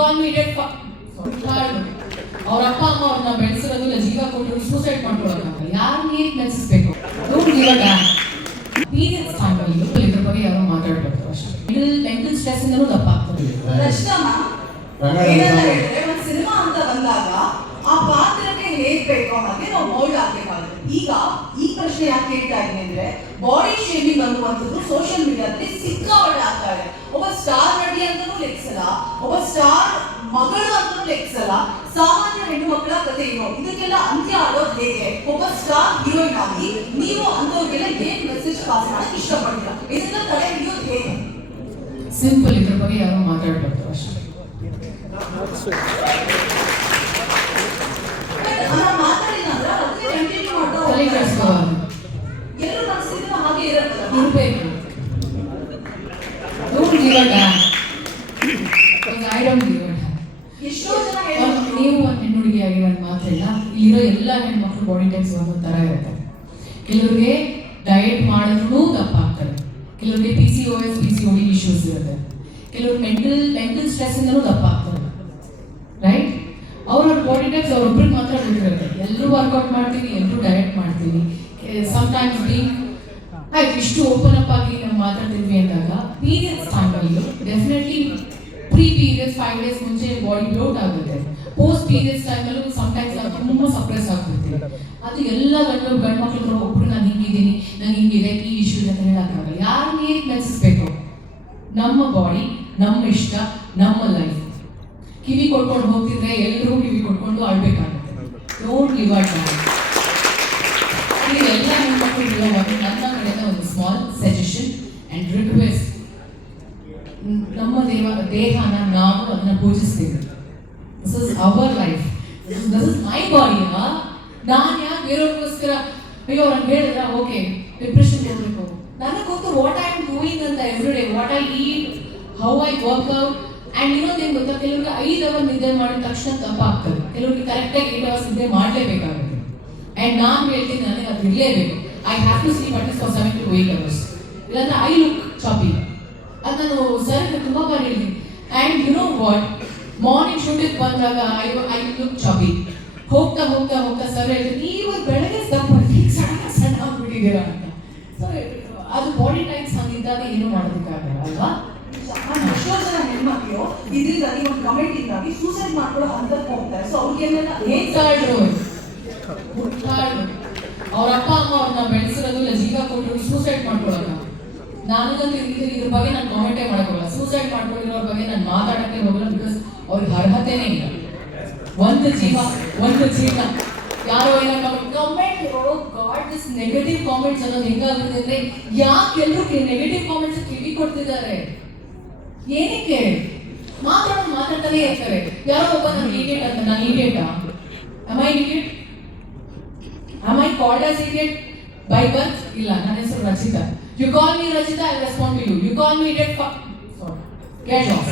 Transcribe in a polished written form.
Call me idiot ಅವ್ರ ಅಪ್ಪ ಅಮ್ಮ ಅವ್ರನ್ನ ಬೆಳೆಸಿರೋದಿಲ್ಲ, ಜೀವ ಕೊಟ್ಟರು ಸೂಸೈಡ್ ಮಾಡ್ಕೊಳ್ಳೋಕ್ಕಾಗಲ್ಲ. ಯಾರನ್ನ ಏನ್ ಮೆಚ್ಚಿಸ್ಬೇಕು? Don't give a damn. Periods ಟೈಮಲ್ಲಿ ಇದ್ರ ಬಗ್ಗೆ ಯಾರೋ ಮಾತಾಡ್ಬೇಕು ಅಷ್ಟೇ. ಮೆಂಟಲ್ ಸ್ಟ್ರೆಸ್ ಇಂದನೂ ದಪ್ಪ ಆಗ್ತದೆ. ಒಂದು ಸಿನಿಮಾ ಅಂತ ಬಂದಾಗ ಆ ಪಾತ್ರಕ್ಕೆ ಹೇಗ್ ಬೇಕೋ ಹಾಗೆ ನಾವು ಮೋಲ್ಡ್ ಆಗ್ಬೇಕಾಗುತ್ತೆ. ಈಗ ಈ ಪ್ರಶ್ನೆ ಯಾಕೆ ಕೇಳ್ತಾ ಇದ್ದೀನಿ ಅಂದ್ರೆ, ಬಾಡಿ ಶೇಮಿಂಗ್ ಅನ್ನುವಂಥದ್ದು ಸೋಷಿಯಲ್ ಮೀಡಿಯಾದಲ್ಲಿ ಸಿಕ್ಕಾಪಟ್ಟೆ ಆಗ್ತಾ ಇದೆ. ಒಬ್ಬ ಸ್ಟಾರ್ ನಟಿ ಅಂತಾನೂ ಲೆಕ್ಸಲ್ಲ, ಒಬ್ಬ ಸ್ಟಾರ್ ಮಗಳು ಅಂತಾನೂ ಲೆಕ್ಸಲ್ಲ, ಸಾಮಾನ್ಯ ಹೆಣ್ಣು ಮಕ್ಕಳ ಕಥೆ ಏನು, ಇದಕ್ಕೆಲ್ಲ ಅಂತ್ಯ ಆಗೋದು ಹೇಗೆ? ಒಬ್ಬ ಸ್ಟಾರ್ ಹೀರೋಯಿನ್ ಆಗಿ ನೀವು ಅಂತವ್ರಿಗೆಲ್ಲ ಏನ್ ಮೆಸೇಜ್ ಪಾಸ್ ಮಾಡಕ್ ಇಷ್ಟಪಡ್ತೀರಾ? ಇದನ್ನ ತಡೆ ಹಿಡಿಯೋದು ಹೇಗೆ? ಸಿಂಪಲ್, ಇದ್ರ ಬಗ್ಗೆ ಯಾರೋ ಮಾತಾಡ್ಬೇಕು ಅಷ್ಟೇ. ನೀವು ಒಂದು ಹೆಣ್ಣುಡುಗಿಯಾಗಿ ಒಂದು ಮಾತಿಲ್ಲ, ಇಲ್ಲಿರೋ ಎಲ್ಲ ಹೆಣ್ಮಕ್ಳು ಬಾಡಿ ಟೈಪ್ಸ್ ಒಂದೊಂದು ಥರ ಇರುತ್ತೆ. ಕೆಲವ್ರಿಗೆ ಡಯಟ್ ಮಾಡಿದ್ರೂ ದಪ್ಪ ಆಗ್ತಾರೆ, ಕೆಲವ್ರಿಗೆ PCOD ಇಶ್ಯೂಸ್ ಇರುತ್ತೆ, ಕೆಲವ್ರು ಮೆಂಟಲ್ ಸ್ಟ್ರೆಸ್ ಇಂದನೂ ದಪ್ಪ ಆಗ್ತಾರೆ. ರೈಟ್? ಅವ್ರವ್ರ ಬಾಡಿ ಟೈಪ್ಸ್ ಅವ್ರೊಬ್ರಿಗೆ ಮಾತ್ರ ಗೊತ್ತಿರುತ್ತೆ. ಎಲ್ಲರೂ ವರ್ಕೌಟ್ ಮಾಡ್ತೀವಿ, ಎಲ್ಲರೂ ಡಯಟ್ ಮಾಡ್ತೀವಿ. ಸಮ್ಟೈಮ್ಸ್ ಆಯ್ತು, ಇಷ್ಟು ಓಪನ್ ಅಪ್ ಆಗಿ ನಾವು ಮಾತಾಡ್ತಿದ್ವಿ ಅಂದಾಗ ಪೀರಿಯಡ್ಸ್ ಟೈಮಲ್ಲಿ ಡೆಫಿನೆಟ್ಲಿ ಪ್ರೀ ಪೀರಿಯಡ್ಸ್ 5 days ಮುಂಚೆ ಬಾಡಿ ಬ್ಲೋಟ್ ಆಗುತ್ತೆ. ಪೋಸ್ಟ್ ಪೀರಿಯಡ್ಸ್ ಟೈಮಲ್ಲೂ ಸಮ್ಟೈಮ್ಸ್ ನಾವು ತುಂಬ ಸಪ್ರೆಸ್ ಆಗ್ಬಿಡ್ತೀವಿ. ಅದು ಎಲ್ಲ ಗಂಡು ಮಕ್ಕಳು ಒಬ್ರು ನಾನು ಹಿಂಗಿದ್ದೀನಿ, ನಂಗೆ ಹಿಂಗಿದೆ, ಈ ಇಶ್ಯೂ ಅಂತ ಹೇಳೋಕ್ಕಾಗಲ್ಲ. ಯಾರನ್ನ ಏನ್ ಮೆಚ್ಚಿಸ್ಬೇಕು? ನಮ್ಮ ಬಾಡಿ, ನಮ್ಮ ಇಷ್ಟ, ನಮ್ಮ ಲೈಫ್. ಕಿವಿ ಕೊಟ್ಕೊಂಡು ಹೋಗ್ತಿದ್ರೆ ಎಲ್ಲರೂ ಕಿವಿ ಕೊಟ್ಕೊಂಡು ಆಳ್ಬೇಕಾಗುತ್ತೆ. Don't give a damn. ಎಲ್ಲ ಹೆಣ್ಮಕ್ಳು ಇರುವಾಗ ನನ್ನ ಕಡೆಯಿಂದ ಒಂದು ಸ್ಮಾಲ್ ಸಜೆಷನ್ ಅಂಡ್ ರಿಕ್ವೆಸ್ಟ್. ನಮ್ಮ ದೇಹನ ನಾವು ಅದನ್ನ ಪೂಜಿಸ್ತೀವಿ. This is our life, this is my body. ನಾನು ಯಾಕೆ ಬೇರೆಯವ್ರಿಗೋಸ್ಕರ ಅಯ್ಯೋ ಅವ್ರನ್ನ ಹೇಳಿದ್ರ ಓಕೆ ಡಿಪ್ರೆಷನ್ ಹೋಗ್ಬೇಕು? ನನಗೆ ಗೊತ್ತು ವಾಟ್ ಐ ಆಮ್ ಡೂಯಿಂಗ್ ಅಂತ every day, what I eat, how I work out. And ಇನ್ನೊಂದೇನು ಗೊತ್ತಾ, ಕೆಲವ್ರಿಗೆ 5 hours ನಿದ್ದೆ ಮಾಡಿದ ತಕ್ಷಣ ತಪ್ಪ ಆಗ್ತದೆ, ಕೆಲವ್ರಿಗೆ ಕರೆಕ್ಟಾಗಿ 8 hours ನಿದ್ದೆ ಮಾಡಲೇಬೇಕಾಗುತ್ತೆ. ಆ್ಯಂಡ್ ನಾನು ಹೇಳ್ತೀನಿ, ನನಗೆ ಅದು ಇರಲೇಬೇಕು. I have to sleep at least for 7 to 8 hours. ಇಲ್ಲಾಂದ್ರೆ ಐ ಲುಕ್ ಚಾಪಿ. ಅದು ನಾನು ಸರ್ ತುಂಬ ಬಾರಿ ಹೇಳ್ತೀನಿ. And you know what, morning shooting ಬಂದಾಗ ಐ ಲುಕ್ ಚಾಪಿ. ಹೋಗ್ತಾ ಹೋಗ್ತಾ ಹೋಗ್ತಾ ಸರ್ ಹೇಳ್ತೀನಿ, ನೀವು ಬೆಳಗ್ಗೆ ಸಣ್ಣ ಆಗ್ಬಿಟ್ಟಿದ್ದೀರಾ ಅಂತ. ಸೊ ಅದು ಬಾಡಿ ಟೈಪ್ಸ್ ಹಂಗಿದ್ದಾಗ ಏನು ಮಾಡೋದಕ್ಕಾಗಲ್ಲ ಅಲ್ವಾ? ಎಷ್ಟೋ ಜನ ಹೆಣ್ಮಕ್ಳು ಇದರಿಂದ ಒಂದು ಕಮೆಂಟ್ ಇಂದಾಗಿ ಸೂಸೈಡ್ ಮಾಡ್ಕೊಳ್ಳೋ ಹಂತಕ್ಕೆ ಹೋಗ್ತಾರೆ. ಸೊ ಅವ್ರಿಗೆಲ್ಲ ಅವ್ರ ಅಪ್ಪ ಅಮ್ಮ ಅವ್ರನ್ನ ಬೆಳೆಸಿರೋದಿಲ್ಲ, ಜೀವ ಕೊಟ್ಟರು ಸೂಸೈಡ್ ಮಾಡ್ಕೊಳ್ಳೋಣ. ನನಗಂತೂ ಇದ್ರ ಬಗ್ಗೆ ನಾನು ಕಾಮೆಂಟೇ ಮಾಡೋಕ್ಕೋಗಲ್ಲ. ಸೂಸೈಡ್ ಮಾಡ್ಕೊಂಡಿರೋರ ಬಗ್ಗೆ ನಾನು ಮಾತಾಡೋಕ್ಕೆ ಹೋಗಲ್ಲ, ಬಿಕಾಸ್ ಅವ್ರಿಗೆ ಅರ್ಹತೆನೇ ಇಲ್ಲ. ಒಂದು ಜೀವ ಯಾರೋ ಏನೋ comment god this negative comments ಅನ್ನೋದು ಹೆಂಗಾಗುತ್ತೆ ಅಂದ್ರೆ, ಯಾಕೆ ಎಲ್ಲರೂ ನೆಗೆಟಿವ್ ಕಾಮೆಂಟ್ಸ್ ಕಿವಿ ಕೊಡ್ತಿದ್ದಾರೆ? ಏನಕ್ಕೆ? ಮಾತಾಡ್ತಾನೆ ಇರ್ತಾರೆ. ಯಾರೋ ಒಬ್ಬ ನಾನು ಇಡಿಯಟ್ ಅಂತ, ನಾನು ಇಡಿಯಟಾ? am I idiot? Am I called as idiot by birth? ಇಲ್ಲ, ನನ್ನ ಹೆಸರು Rachita. You call me Rachita, I will respond to you. You call me idiot, sorry. Get off.